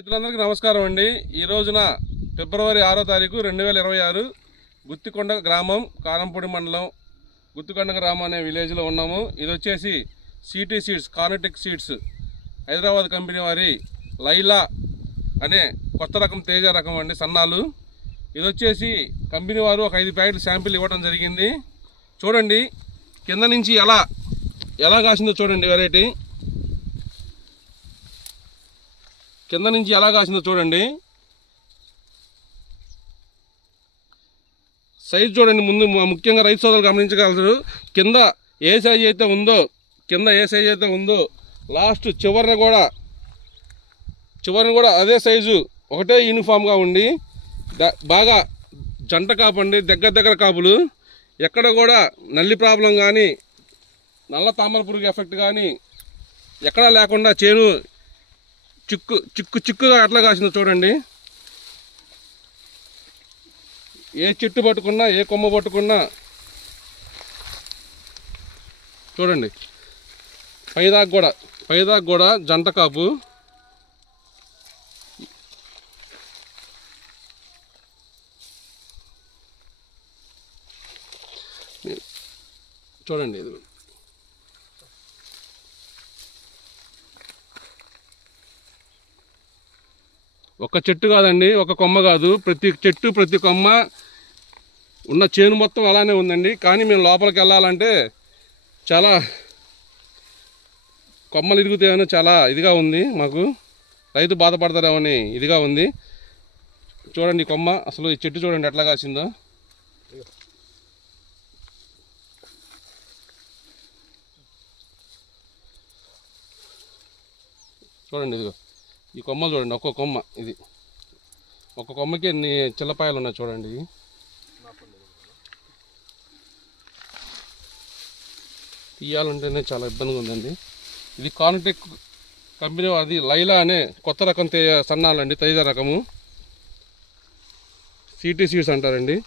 రైతులందరికీ నమస్కారం అండి. ఈ రోజున ఫిబ్రవరి 6వ తారీఖు 2026 గుత్తికొండ గ్రామం, కారంపూడి మండలం, గుత్తికొండ గ్రామం అనే విలేజ్లో ఉన్నాము. ఇది వచ్చేసి city seeds, Carnatic seeds Hyderabad company వారి లైలా అనే కొత్త రకం తేజ రకం అండి, సన్నాలు. ఇది వచ్చేసి కంపెనీ వారు ఒక 5 ప్యాకెట్లు శాంపిల్ ఇవ్వడం జరిగింది. చూడండి కింద నుంచి ఎలా కాసిందో చూడండి. వెరైటీ కింద నుంచి ఎలా కాసిందో చూడండి. సైజు చూడండి. ముందు ముఖ్యంగా రైతు సోదరులు గమనించగలరు. కింద ఏ సైజు అయితే ఉందో లాస్ట్ చివరిని కూడా అదే సైజు, ఒకటే యూనిఫామ్గా ఉండి బాగా జంట కాపండి, దగ్గర కాపులు. ఎక్కడ కూడా నల్లి ప్రాబ్లం కానీ, నల్ల తామర పురుగు ఎఫెక్ట్ కానీ ఎక్కడా లేకుండా చేను చిక్కుగా ఎట్లా కాసిందో చూడండి. ఏ చెట్టు పట్టుకున్నా, ఏ కొమ్మ పట్టుకున్నా చూడండి. పైదాకా కూడా జంట కాపు. చూడండి, ఇది ఒక చెట్టు కాదండి, ఒక కొమ్మ కాదు, ప్రతి చెట్టు ప్రతి కొమ్మ ఉన్న చేను మొత్తం అలానే ఉందండి. కానీ మేము లోపలికి వెళ్ళాలంటే చాలా కొమ్మలు ఇరుగుతాయని చాలా ఇదిగా ఉంది. మాకు రైతు బాధపడతారేమని ఇదిగా ఉంది. చూడండి కొమ్మ, అసలు ఈ చెట్టు చూడండి ఎట్లా కాసిందో. చూడండి, ఇదిగో ఈ కొమ్మలు చూడండి. ఒక్కొక్క కొమ్మ, ఇది ఒక్క కొమ్మకి ఎన్ని చిల్లపాయలు ఉన్నాయి చూడండి. తీయాలంటేనే చాలా ఇబ్బందిగా ఉందండి. ఇది కార్నటిక్ కంపెనీ అది లైలా అనే కొత్త రకం సన్నాలండి, తేజ రకము, సిటీ సీడ్స్ అంటారండి.